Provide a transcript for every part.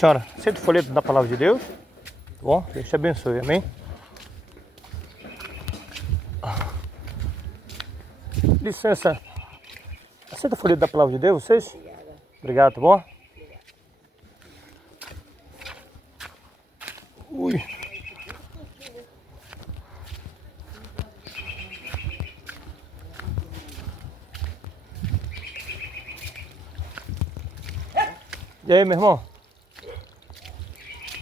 senhora, aceita o folheto da palavra de Deus? Tá bom? Deus te abençoe, amém? Licença. Aceita o folheto da palavra de Deus, vocês? Obrigado, tá bom? Ui. E aí, meu irmão?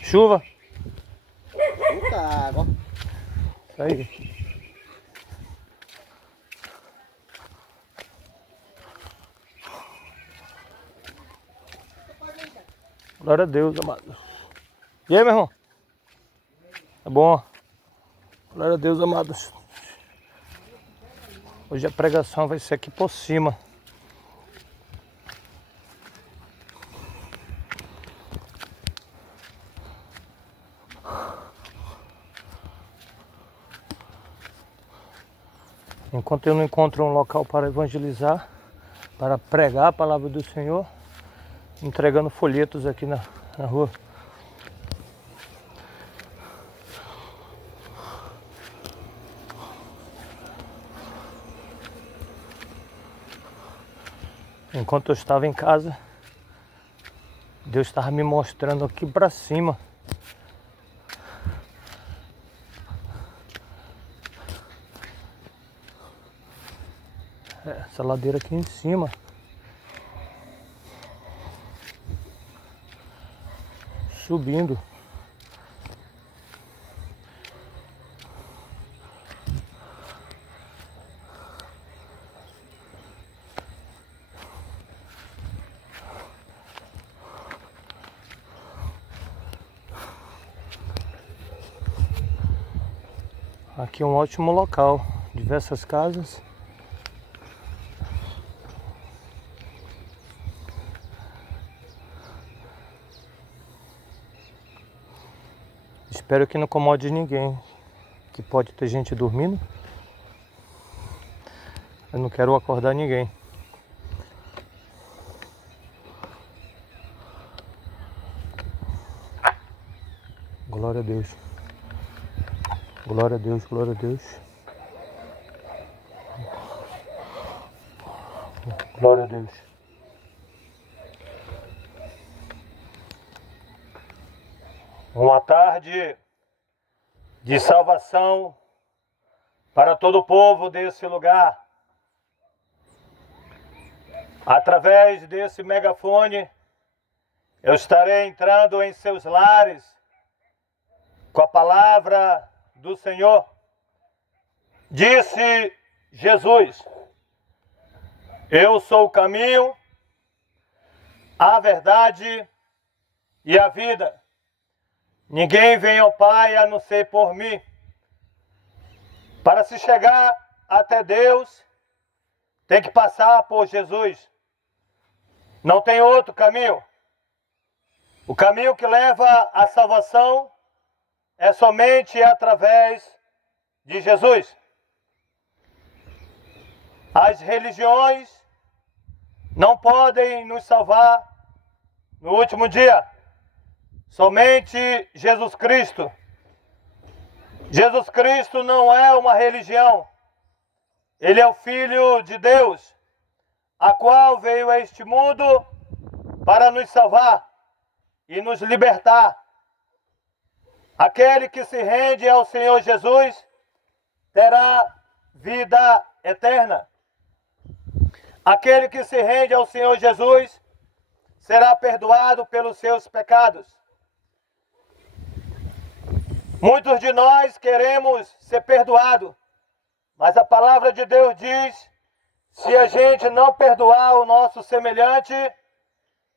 Chuva? Muita água. Isso aí. Glória a Deus, amado. E aí, meu irmão? Tá bom? Glória a Deus, amados. Hoje a pregação vai ser aqui por cima. Enquanto eu não encontro um local para evangelizar, para pregar a palavra do Senhor, entregando folhetos aqui na rua. Enquanto eu estava em casa, Deus estava me mostrando aqui para cima. Essa ladeira aqui em cima. Subindo. Aqui é um ótimo local, diversas casas. Espero que não incomode ninguém, que pode ter gente dormindo. Eu não quero acordar ninguém. Glória a Deus. Glória a Deus, glória a Deus. Glória a Deus. Uma tarde de salvação para todo o povo desse lugar. Através desse megafone, eu estarei entrando em seus lares com a palavra do Senhor. Disse Jesus: eu sou o caminho, a verdade e a vida. Ninguém vem ao Pai a não ser por mim. Para se chegar até Deus, tem que passar por Jesus. Não tem outro caminho. O caminho que leva à salvação é somente através de Jesus. As religiões não podem nos salvar no último dia. Somente Jesus Cristo. Jesus Cristo não é uma religião. Ele é o Filho de Deus, a qual veio a este mundo para nos salvar e nos libertar. Aquele que se rende ao Senhor Jesus terá vida eterna. Aquele que se rende ao Senhor Jesus será perdoado pelos seus pecados. Muitos de nós queremos ser perdoados, mas a palavra de Deus diz: se a gente não perdoar o nosso semelhante,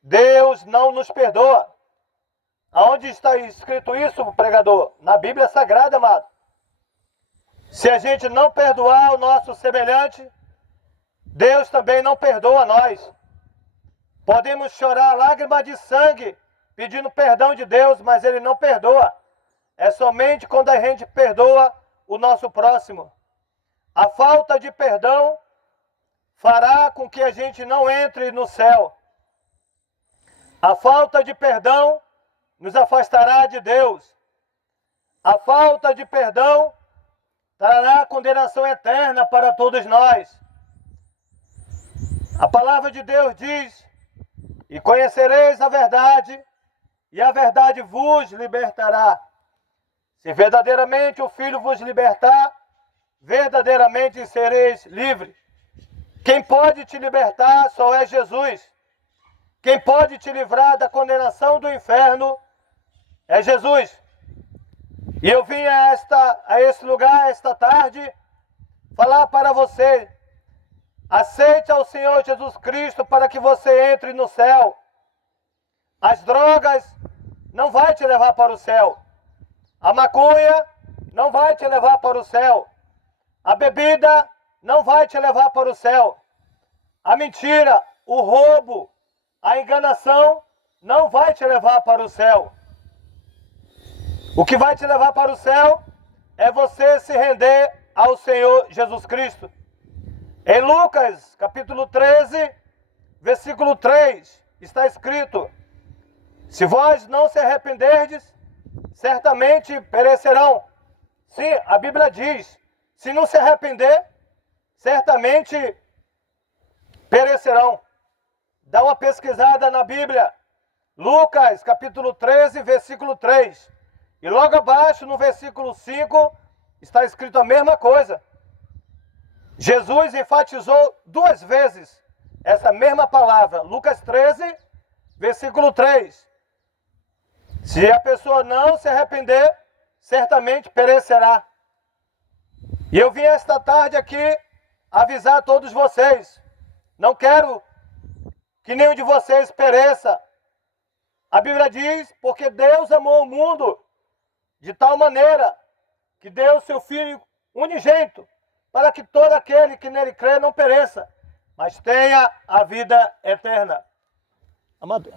Deus não nos perdoa. Aonde está escrito isso, pregador? Na Bíblia Sagrada, amado. Se a gente não perdoar o nosso semelhante, Deus também não perdoa nós. Podemos chorar lágrimas de sangue pedindo perdão de Deus, mas Ele não perdoa. É somente quando a gente perdoa o nosso próximo. A falta de perdão fará com que a gente não entre no céu. A falta de perdão nos afastará de Deus. A falta de perdão trará condenação eterna para todos nós. A palavra de Deus diz: e conhecereis a verdade, e a verdade vos libertará. Se verdadeiramente o Filho vos libertar, verdadeiramente sereis livres. Quem pode te libertar só é Jesus. Quem pode te livrar da condenação do inferno é Jesus. E eu vim a esse lugar, esta tarde, falar para você: aceite ao Senhor Jesus Cristo para que você entre no céu. As drogas não vai te levar para o céu. A maconha não vai te levar para o céu. A bebida não vai te levar para o céu. A mentira, o roubo, a enganação não vai te levar para o céu. O que vai te levar para o céu é você se render ao Senhor Jesus Cristo. Em Lucas, capítulo 13, versículo 3, está escrito: se vós não se arrependerdes, certamente perecerão. Sim, a Bíblia diz: se não se arrepender, certamente perecerão. Dá uma pesquisada na Bíblia. Lucas, capítulo 13, versículo 3. E logo abaixo, no versículo 5, está escrito a mesma coisa. Jesus enfatizou 2 vezes essa mesma palavra. Lucas 13, versículo 3. Se a pessoa não se arrepender, certamente perecerá. E eu vim esta tarde aqui avisar a todos vocês: não quero que nenhum de vocês pereça. A Bíblia diz: porque Deus amou o mundo de tal maneira que deu seu Filho unigênito, para que todo aquele que nele crê não pereça, mas tenha a vida eterna. Amado,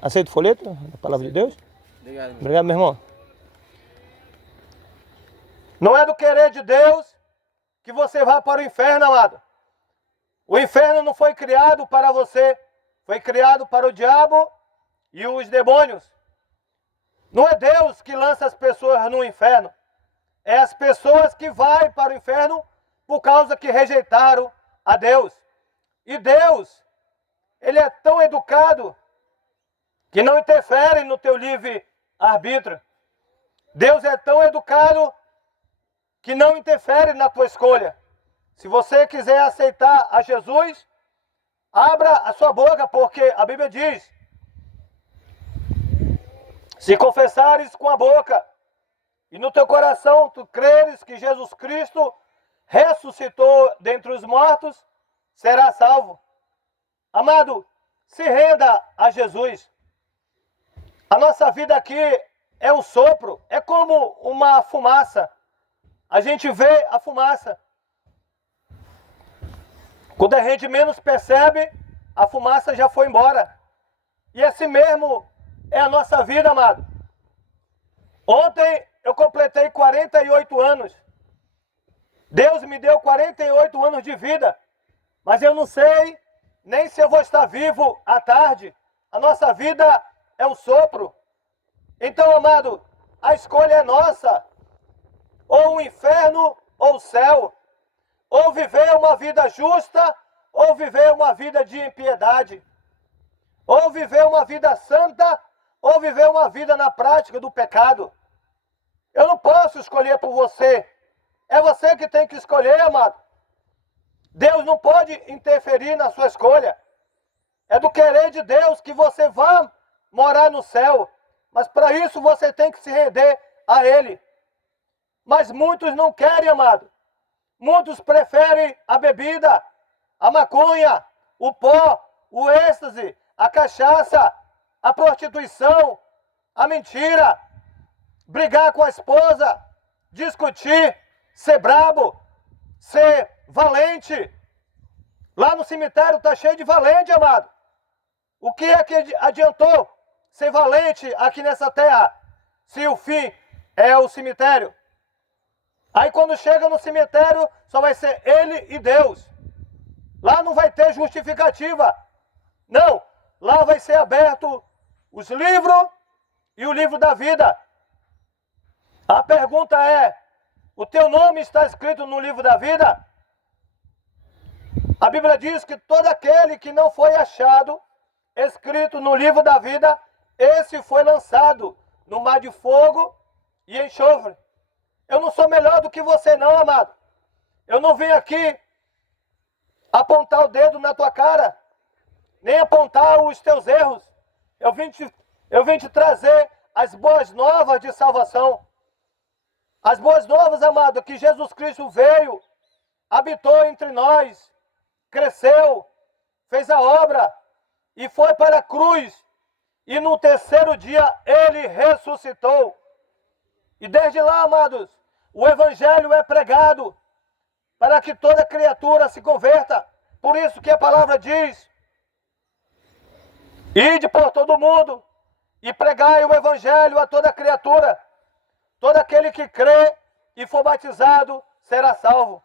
aceita o folheto da palavra de Deus? Obrigado, irmão. Obrigado, meu irmão. Não é do querer de Deus que você vá para o inferno, amado. O inferno não foi criado para você, foi criado para o diabo e os demônios. Não é Deus que lança as pessoas no inferno, é as pessoas que vão para o inferno por causa que rejeitaram a Deus. E Deus, Ele é tão educado que não interfere no teu livre-arbítrio. Deus é tão educado que não interfere na tua escolha. Se você quiser aceitar a Jesus, abra a sua boca, porque a Bíblia diz: se confessares com a boca e no teu coração tu creres que Jesus Cristo ressuscitou dentre os mortos, será salvo. Amado, se renda a Jesus. A nossa vida aqui é um sopro, é como uma fumaça. A gente vê a fumaça. Quando a gente menos percebe, a fumaça já foi embora. E assim mesmo é a nossa vida, amado. Ontem eu completei 48 anos. Deus me deu 48 anos de vida. Mas eu não sei nem se eu vou estar vivo à tarde. A nossa vida é um sopro. Então, amado, a escolha é nossa. Ou o inferno ou o céu. Ou viver uma vida justa, ou viver uma vida de impiedade. Ou viver uma vida santa, ou viver uma vida na prática do pecado. Eu não posso escolher por você. É você que tem que escolher, amado. Deus não pode interferir na sua escolha. É do querer de Deus que você vá morar no céu. Mas para isso você tem que se render a Ele. Mas muitos não querem, amado. Muitos preferem a bebida, a maconha, o pó, o êxtase, a cachaça, a prostituição, a mentira, brigar com a esposa, discutir, ser brabo, ser valente. Lá no cemitério está cheio de valente, amado. O que é que adiantou ser valente aqui nessa terra, se o fim é o cemitério? Aí quando chega no cemitério, só vai ser ele e Deus. Lá não vai ter justificativa. Não, lá vai ser aberto os livros e o livro da vida. A pergunta é: o teu nome está escrito no livro da vida? A Bíblia diz que todo aquele que não foi achado escrito no livro da vida, esse foi lançado no mar de fogo e enxofre. Eu não sou melhor do que você não, amado. Eu não vim aqui apontar o dedo na tua cara, nem apontar os teus erros. Eu vim te trazer as boas novas de salvação. As boas novas, amado, que Jesus Cristo veio, habitou entre nós, cresceu, fez a obra e foi para a cruz. E no terceiro dia ele ressuscitou. E desde lá, amados, o evangelho é pregado para que toda criatura se converta. Por isso que a palavra diz: ide por todo mundo e pregai o evangelho a toda criatura. Todo aquele que crê e for batizado será salvo.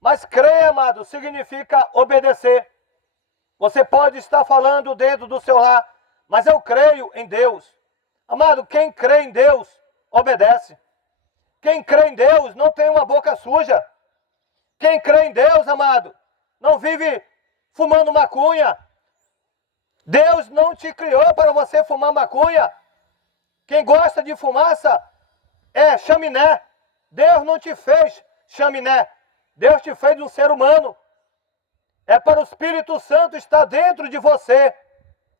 Mas crer, amado, significa obedecer. Você pode estar falando dentro do seu lar, mas eu creio em Deus. Amado, quem crê em Deus, obedece. Quem crê em Deus não tem uma boca suja. Quem crê em Deus, amado, não vive fumando maconha. Deus não te criou para você fumar maconha. Quem gosta de fumaça é chaminé. Deus não te fez chaminé. Deus te fez um ser humano. É para o Espírito Santo estar dentro de você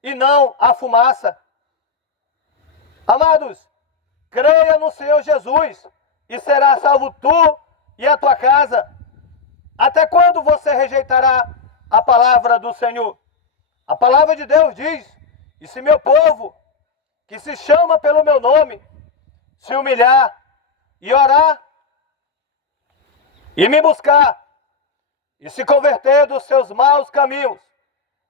e não a fumaça. Amados, creia no Senhor Jesus e será salvo tu e a tua casa. Até quando você rejeitará a palavra do Senhor? A palavra de Deus diz: e se meu povo, que se chama pelo meu nome, se humilhar e orar e me buscar e se converter dos seus maus caminhos,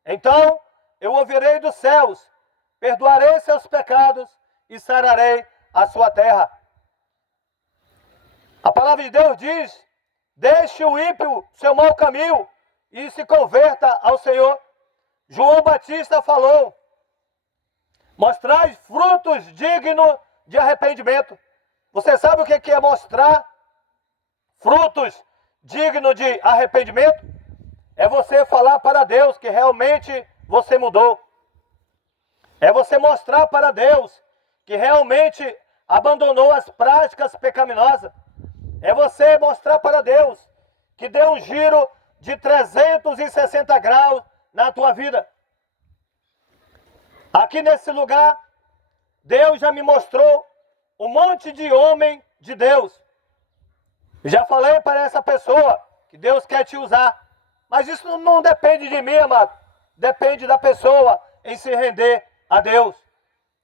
então eu ouvirei dos céus, perdoarei seus pecados e sararei a sua terra. A palavra de Deus diz: deixe o ímpio seu mau caminho e se converta ao Senhor. João Batista falou: mostrai frutos dignos de arrependimento. Você sabe o que é mostrar frutos dignos de arrependimento? É você falar para Deus que realmente você mudou. É você mostrar para Deus que realmente abandonou as práticas pecaminosas. É você mostrar para Deus que deu um giro de 360 graus na tua vida. Aqui nesse lugar, Deus já me mostrou um monte de homem de Deus. Já falei para essa pessoa que Deus quer te usar. Mas isso não depende de mim, amado. Depende da pessoa em se render a Deus.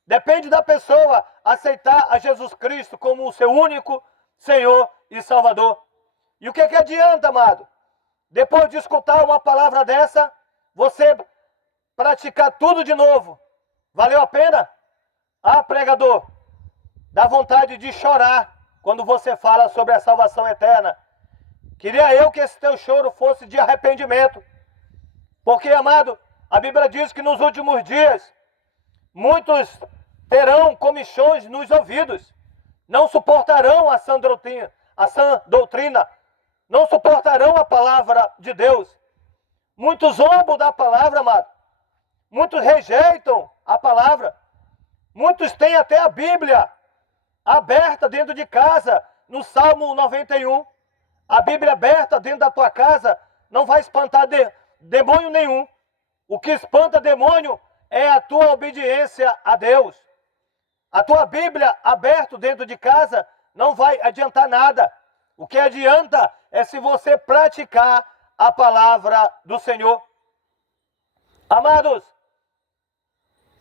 Depende da pessoa aceitar a Jesus Cristo como o seu único Senhor e Salvador. E o que adianta, amado? Depois de escutar uma palavra dessa, você praticar tudo de novo. Valeu a pena? Ah, pregador, dá vontade de chorar quando você fala sobre a salvação eterna. Queria eu que esse teu choro fosse de arrependimento. Porque, amado, a Bíblia diz que nos últimos dias, muitos terão comichões nos ouvidos. Não suportarão a sã doutrina. Não suportarão a palavra de Deus. Muitos zombam da palavra, amado. Muitos rejeitam a palavra. Muitos têm até a Bíblia aberta dentro de casa, no Salmo 91. A Bíblia aberta dentro da tua casa não vai espantar demônio nenhum. O que espanta demônio é a tua obediência a Deus. A tua Bíblia aberta dentro de casa não vai adiantar nada. O que adianta é se você praticar a palavra do Senhor. Amados,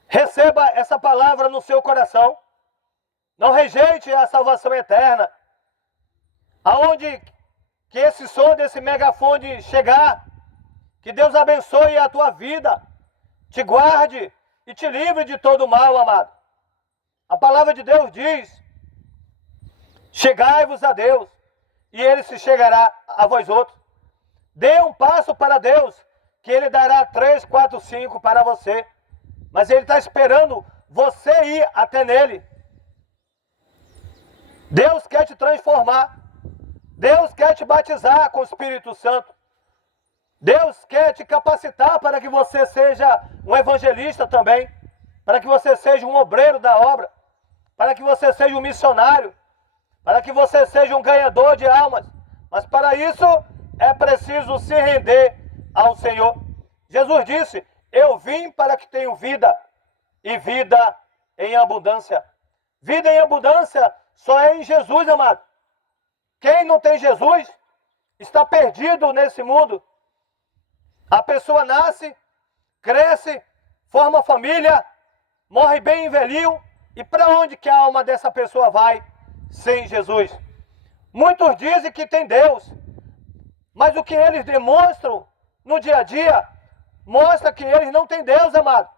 receba essa palavra no seu coração. Não rejeite a salvação eterna. Aonde que esse som desse megafone chegar, que Deus abençoe a tua vida, te guarde e te livre de todo mal, amado. A palavra de Deus diz: chegai-vos a Deus, e Ele se chegará a vós outros. Dê um passo para Deus, que Ele dará 3, 4, 5 para você. Mas Ele está esperando você ir até nele. Deus quer te transformar. Deus quer te batizar com o Espírito Santo. Deus quer te capacitar para que você seja um evangelista também, para que você seja um obreiro da obra, para que você seja um missionário, para que você seja um ganhador de almas. Mas para isso é preciso se render ao Senhor. Jesus disse: eu vim para que tenham vida, e vida em abundância. Vida em abundância só é em Jesus, amado. Quem não tem Jesus está perdido nesse mundo. A pessoa nasce, cresce, forma família, morre bem em velhinho. E para onde que a alma dessa pessoa vai sem Jesus? Muitos dizem que tem Deus, mas o que eles demonstram no dia a dia mostra que eles não têm Deus, amado.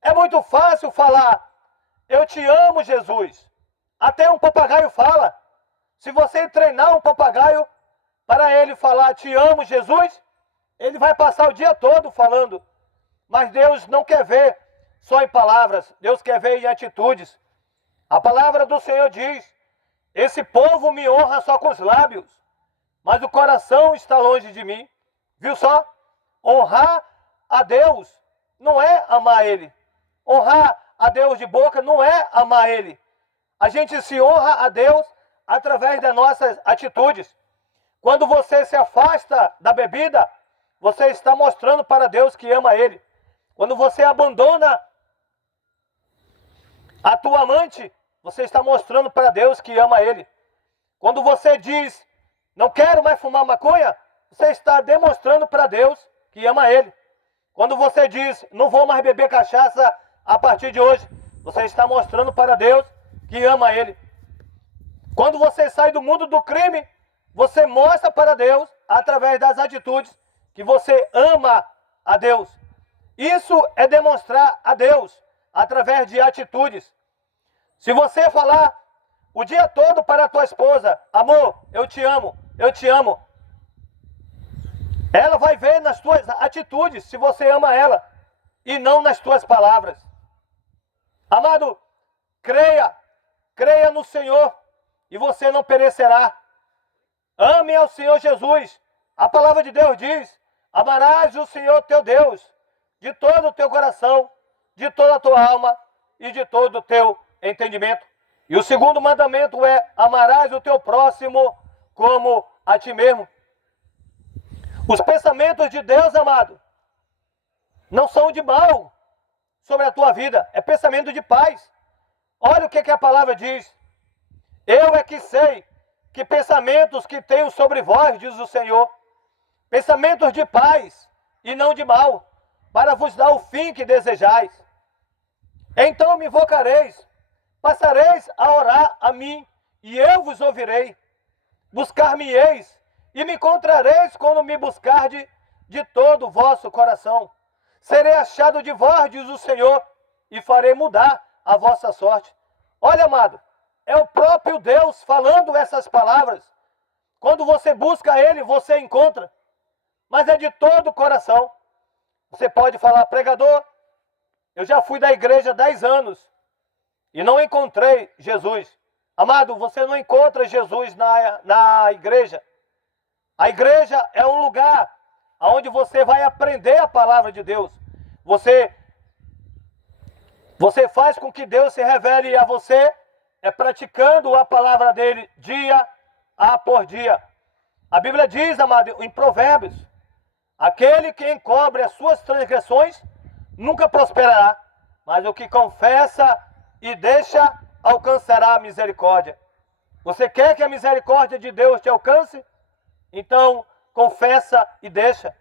É muito fácil falar: eu te amo, Jesus. Até um papagaio fala. Se você treinar um papagaio para ele falar te amo, Jesus, ele vai passar o dia todo falando. Mas Deus não quer ver só em palavras, Deus quer ver em atitudes. A palavra do Senhor diz: esse povo me honra só com os lábios, mas o coração está longe de mim. Viu só? Honrar a Deus não é amar Ele. Honrar a Deus de boca não é amar Ele. A gente se honra a Deus através das nossas atitudes. Quando você se afasta da bebida, você está mostrando para Deus que ama Ele. Quando você abandona a tua amante, você está mostrando para Deus que ama Ele. Quando você diz: não quero mais fumar maconha, você está demonstrando para Deus que ama Ele. Quando você diz: não vou mais beber cachaça a partir de hoje, você está mostrando para Deus que ama Ele. Quando você sai do mundo do crime, você mostra para Deus, através das atitudes, que você ama a Deus. Isso é demonstrar a Deus, através de atitudes. Se você falar o dia todo para a tua esposa: amor, eu te amo, eu te amo, ela vai ver nas tuas atitudes se você ama ela, e não nas tuas palavras. Amado, creia no Senhor, e você não perecerá. Ame ao Senhor Jesus. A palavra de Deus diz: amarás o Senhor teu Deus de todo o teu coração, de toda a tua alma e de todo o teu entendimento. E o segundo mandamento é: amarás o teu próximo como a ti mesmo. Os pensamentos de Deus, amado, não são de mal sobre a tua vida, é pensamento de paz. Olha o que a palavra diz: eu é que sei que pensamentos que tenho sobre vós, diz o Senhor, pensamentos de paz e não de mal, para vos dar o fim que desejais. Então me invocareis, passareis a orar a mim, e eu vos ouvirei. Buscar-me-eis, e me encontrareis quando me buscardes de todo o vosso coração. Serei achado de vós, diz o Senhor, e farei mudar a vossa sorte. Olha, amado, é o próprio Deus falando essas palavras. Quando você busca Ele, você encontra. Mas é de todo o coração. Você pode falar: pregador, eu já fui da igreja 10 anos e não encontrei Jesus. Amado, você não encontra Jesus na igreja. A igreja é um lugar onde você vai aprender a palavra de Deus. Você faz com que Deus se revele a você, praticando a palavra dele dia por dia. A Bíblia diz, amado, em Provérbios: aquele que encobre as suas transgressões nunca prosperará, mas o que confessa e deixa alcançará a misericórdia. Você quer que a misericórdia de Deus te alcance? Então confessa e deixa.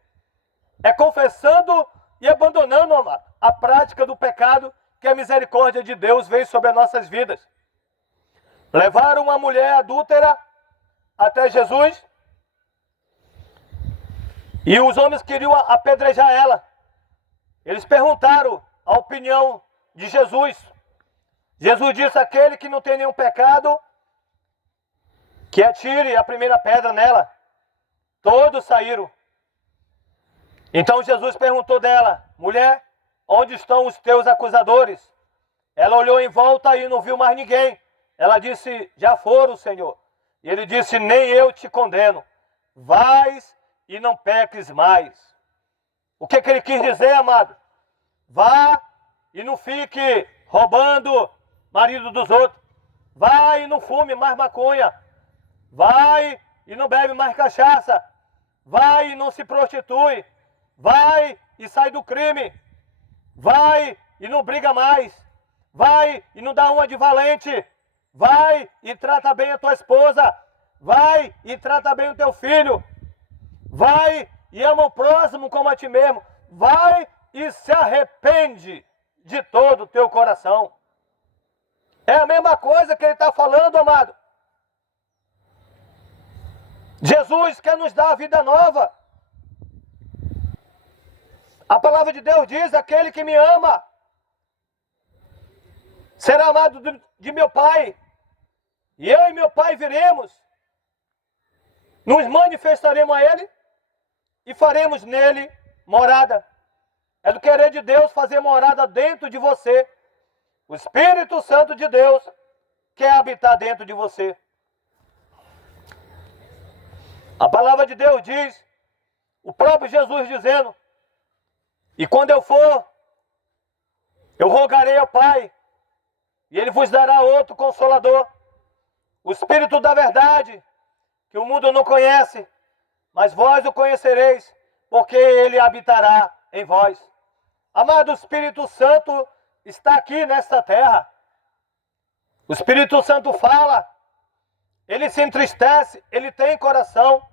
É confessando e abandonando, amado, a prática do pecado que a misericórdia de Deus veio sobre as nossas vidas. Levaram uma mulher adúltera até Jesus, e os homens queriam apedrejar ela. Eles perguntaram a opinião de Jesus. Jesus disse: aquele que não tem nenhum pecado, que atire a primeira pedra nela. Todos saíram. Então Jesus perguntou dela: mulher, onde estão os teus acusadores? Ela olhou em volta e não viu mais ninguém. Ela disse, já foram, Senhor. E ele disse, nem eu te condeno. Vais e não peques mais. O que ele quis dizer, amado? Vá e não fique roubando marido dos outros. Vai e não fume mais maconha. Vai e não bebe mais cachaça. Vai e não se prostitui. Vai e sai do crime. Vai e não briga mais. Vai e não dá uma de valente. Vai e trata bem a tua esposa. Vai e trata bem o teu filho. Vai e ama o próximo como a ti mesmo. Vai e se arrepende de todo o teu coração. É a mesma coisa que ele está falando, amado. Jesus quer nos dar a vida nova. A palavra de Deus diz, aquele que me ama será amado de meu Pai. E eu e meu Pai viremos, nos manifestaremos a Ele e faremos nele morada. É do querer de Deus fazer morada dentro de você. O Espírito Santo de Deus quer habitar dentro de você. A palavra de Deus diz, o próprio Jesus dizendo, e quando eu for, eu rogarei ao Pai, e Ele vos dará outro Consolador, o Espírito da verdade, que o mundo não conhece, mas vós o conhecereis, porque Ele habitará em vós. Amado, o Espírito Santo está aqui nesta terra. O Espírito Santo fala, Ele se entristece, Ele tem coração.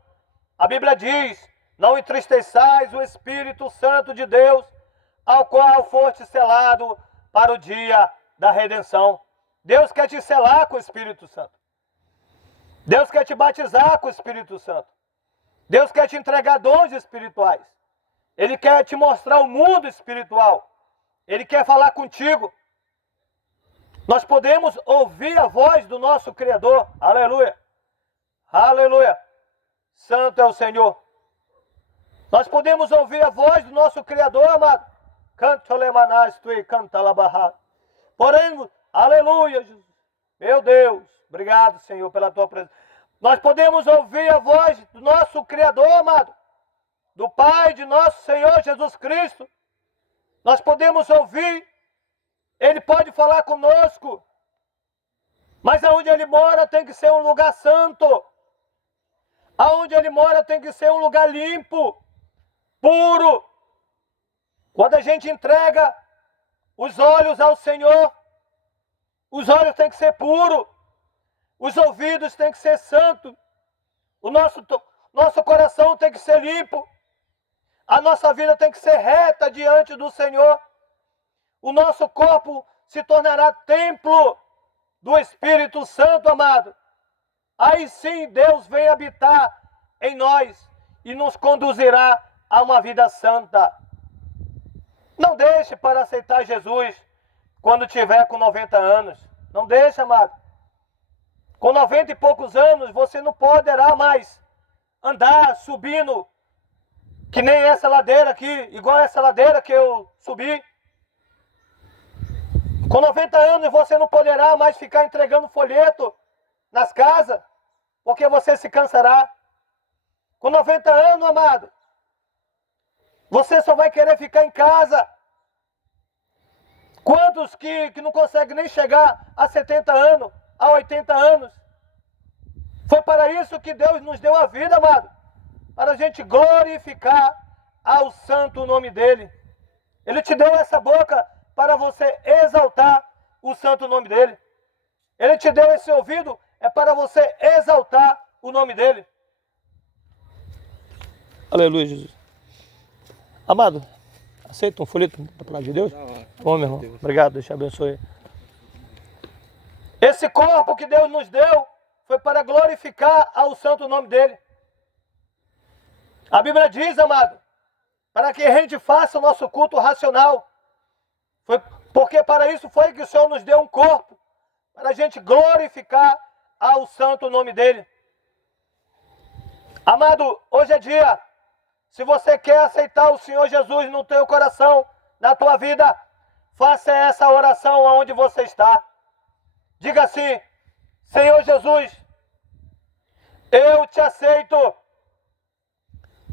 A Bíblia diz, não entristeçais o Espírito Santo de Deus, ao qual foste selado para o dia da redenção. Deus quer te selar com o Espírito Santo. Deus quer te batizar com o Espírito Santo. Deus quer te entregar dons espirituais. Ele quer te mostrar o mundo espiritual. Ele quer falar contigo. Nós podemos ouvir a voz do nosso Criador. Aleluia. Aleluia. Santo é o Senhor. Nós podemos ouvir a voz do nosso Criador, amado. Canta lemanás tu e canta labarra. Porém, aleluia, Jesus. Meu Deus, obrigado, Senhor, pela tua presença. Nós podemos ouvir a voz do nosso Criador, amado. Do Pai de nosso Senhor Jesus Cristo. Nós podemos ouvir. Ele pode falar conosco. Mas aonde Ele mora tem que ser um lugar santo. Aonde Ele mora tem que ser um lugar limpo, puro. Quando a gente entrega os olhos ao Senhor, os olhos têm que ser puros, os ouvidos têm que ser santos, o nosso coração tem que ser limpo, a nossa vida tem que ser reta diante do Senhor, o nosso corpo se tornará templo do Espírito Santo, amado. Aí sim Deus vem habitar em nós e nos conduzirá a uma vida santa. Não deixe para aceitar Jesus quando tiver com 90 anos. Não deixe, amado. Com 90 e poucos anos você não poderá mais andar subindo que nem essa ladeira aqui, igual essa ladeira que eu subi. Com 90 anos você não poderá mais ficar entregando folheto nas casas, porque você se cansará. Com 90 anos, amado, você só vai querer ficar em casa. Quantos que não conseguem nem chegar a 70 anos, a 80 anos? Foi para isso que Deus nos deu a vida, amado. Para a gente glorificar ao santo nome dEle. Ele te deu essa boca para você exaltar o santo nome dEle. Ele te deu esse ouvido é para você exaltar o nome dEle. Aleluia, Jesus. Amado, aceita um folheto da palavra de Deus? Bom, meu irmão. Obrigado, Deus te abençoe. Esse corpo que Deus nos deu foi para glorificar ao santo nome dEle. A Bíblia diz, amado, para que a gente faça o nosso culto racional. Porque para isso foi que o Senhor nos deu um corpo, para a gente glorificar ao santo nome dEle. Amado, hoje é dia. Se você quer aceitar o Senhor Jesus no teu coração, na tua vida, faça essa oração aonde você está. Diga assim: Senhor Jesus, eu te aceito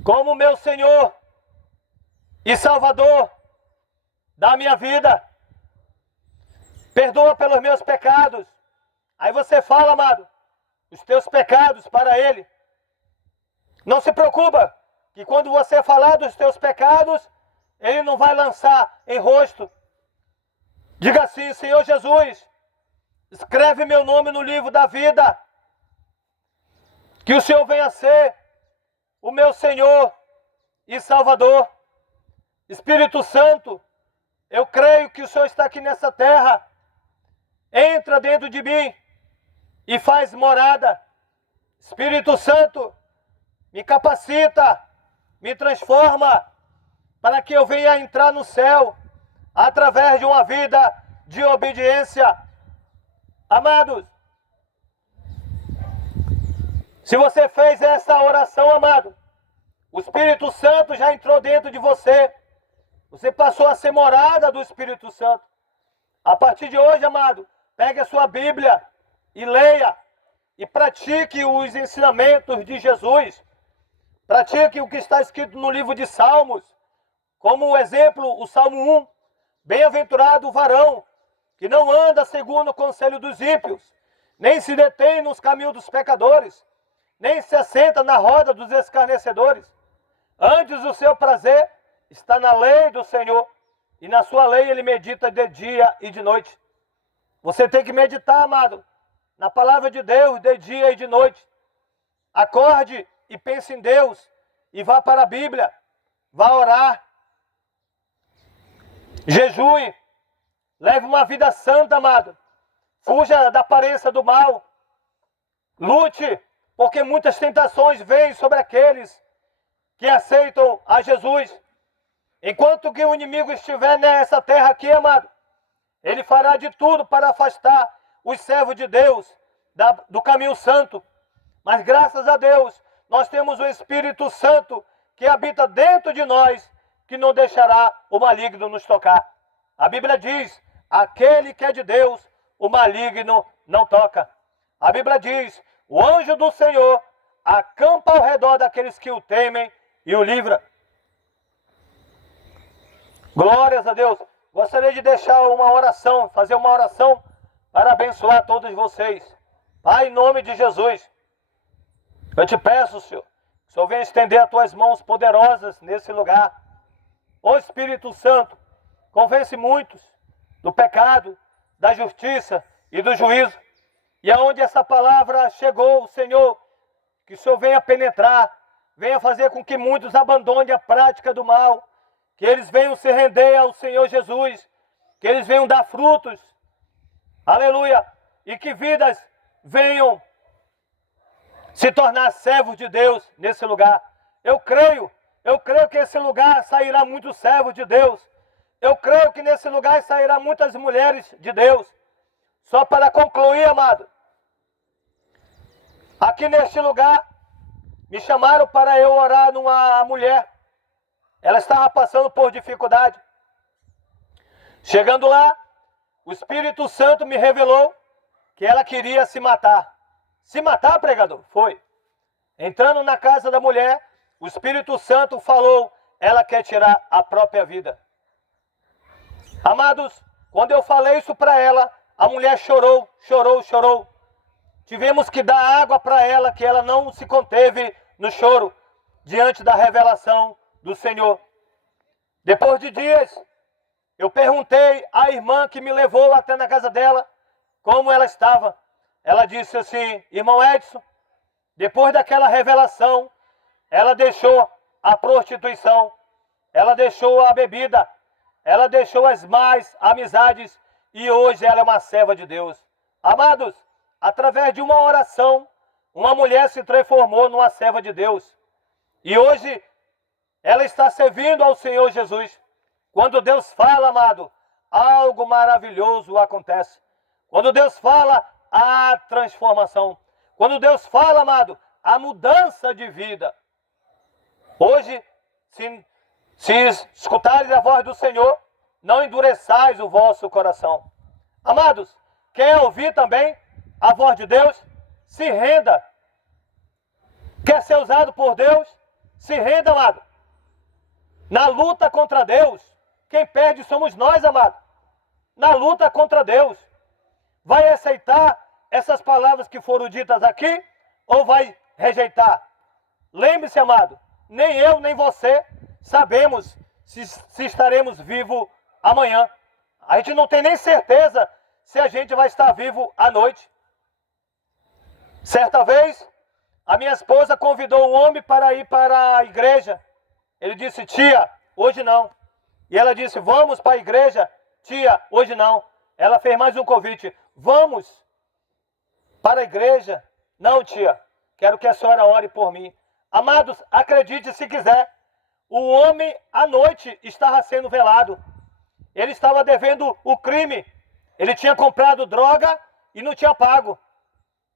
como meu Senhor e Salvador da minha vida. Perdoa pelos meus pecados. Aí você fala, amado, os teus pecados para Ele. Não se preocupa, que quando você falar dos teus pecados, Ele não vai lançar em rosto. Diga assim: Senhor Jesus, escreve meu nome no livro da vida. Que o Senhor venha ser o meu Senhor e Salvador. Espírito Santo, eu creio que o Senhor está aqui nessa terra. Entra dentro de mim e faz morada. Espírito Santo, me capacita, me transforma, para que eu venha entrar no céu, através de uma vida de obediência. Amados, se você fez essa oração, amado, o Espírito Santo já entrou dentro de você. Você passou a ser morada do Espírito Santo. A partir de hoje, amado, pegue a sua Bíblia e leia e pratique os ensinamentos de Jesus. Pratique o que está escrito no livro de Salmos. Como exemplo, o Salmo 1. Bem-aventurado o varão que não anda segundo o conselho dos ímpios, nem se detém nos caminhos dos pecadores, nem se assenta na roda dos escarnecedores. Antes o seu prazer está na lei do Senhor, e na sua lei ele medita de dia e de noite. Você tem que meditar, amado, na palavra de Deus de dia e de noite. Acorde e pense em Deus, e vá para a Bíblia, vá orar. Jejue, leve uma vida santa, amado. Fuja da aparência do mal. Lute, porque muitas tentações vêm sobre aqueles que aceitam a Jesus. Enquanto que o inimigo estiver nessa terra aqui, amado, ele fará de tudo para afastar os servos de Deus do caminho santo. Mas graças a Deus, nós temos o Espírito Santo que habita dentro de nós, que não deixará o maligno nos tocar. A Bíblia diz: aquele que é de Deus, o maligno não toca. A Bíblia diz: o anjo do Senhor acampa ao redor daqueles que o temem e o livra. Glórias a Deus. Gostaria de deixar uma oração, fazer uma oração para abençoar todos vocês. Pai, em nome de Jesus, eu te peço, Senhor, que o Senhor venha estender as tuas mãos poderosas nesse lugar. Ó Espírito Santo, convence muitos do pecado, da justiça e do juízo. E aonde essa palavra chegou, Senhor, que o Senhor venha penetrar, venha fazer com que muitos abandonem a prática do mal, que eles venham se render ao Senhor Jesus, que eles venham dar frutos, aleluia, e que vidas venham se tornar servos de Deus nesse lugar. Eu creio que esse lugar sairá muitos servos de Deus. Eu creio que nesse lugar sairá muitas mulheres de Deus. Só para concluir, amado, aqui neste lugar, me chamaram para eu orar numa mulher. Ela estava passando por dificuldade. Chegando lá, o Espírito Santo me revelou que ela queria se matar. Se matar, pregador? Foi. Entrando na casa da mulher, o Espírito Santo falou: ela quer tirar a própria vida. Amados, quando eu falei isso para ela, a mulher chorou, chorou, chorou. Tivemos que dar água para ela, que ela não se conteve no choro, diante da revelação do Senhor. Depois de dias, eu perguntei à irmã que me levou até na casa dela, como ela estava. Ela disse assim: irmão Edson, depois daquela revelação, ela deixou a prostituição, ela deixou a bebida, ela deixou as más amizades e hoje ela é uma serva de Deus. Amados, através de uma oração, uma mulher se transformou numa serva de Deus. E hoje ela está servindo ao Senhor Jesus. Quando Deus fala, amado, algo maravilhoso acontece. Quando Deus fala, há transformação. Quando Deus fala, amado, há mudança de vida. Hoje, se escutares a voz do Senhor, não endureçais o vosso coração. Amados, quer ouvir também a voz de Deus? Se renda. Quer ser usado por Deus? Se renda, amado. Na luta contra Deus, quem perde somos nós, amado. Na luta contra Deus. Vai aceitar essas palavras que foram ditas aqui ou vai rejeitar? Lembre-se, amado, nem eu nem você sabemos se estaremos vivos amanhã. A gente não tem nem certeza se a gente vai estar vivo à noite. Certa vez, a minha esposa convidou um homem para ir para a igreja. Ele disse: tia, hoje não. E ela disse: vamos para a igreja? Tia, hoje não. Ela fez mais um convite: vamos para a igreja? Não, tia, quero que a senhora ore por mim. Amados, acredite se quiser, o homem à noite estava sendo velado. Ele estava devendo o crime. Ele tinha comprado droga e não tinha pago.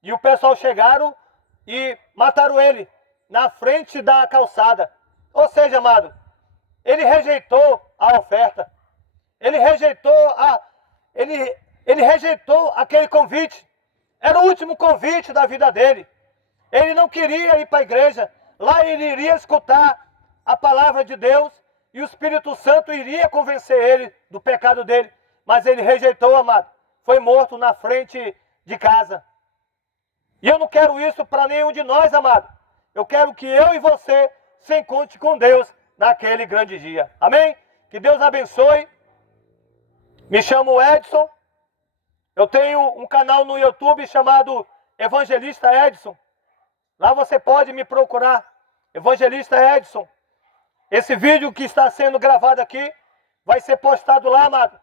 E o pessoal chegaram e mataram ele na frente da calçada. Ou seja, amado, ele rejeitou a oferta. Ele rejeitou aquele convite. Era o último convite da vida dele. Ele não queria ir para a igreja. Lá ele iria escutar a palavra de Deus e o Espírito Santo iria convencer ele do pecado dele. Mas ele rejeitou, amado. Foi morto na frente de casa. E eu não quero isso para nenhum de nós, amado. Eu quero que eu e você se encontre com Deus naquele grande dia. Amém? Que Deus abençoe. Me chamo Edson. Eu tenho um canal no YouTube chamado Evangelista Edson. Lá você pode me procurar. Evangelista Edson. Esse vídeo que está sendo gravado aqui vai ser postado lá, amado.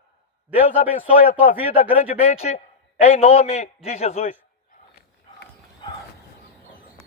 Deus abençoe a tua vida grandemente em nome de Jesus.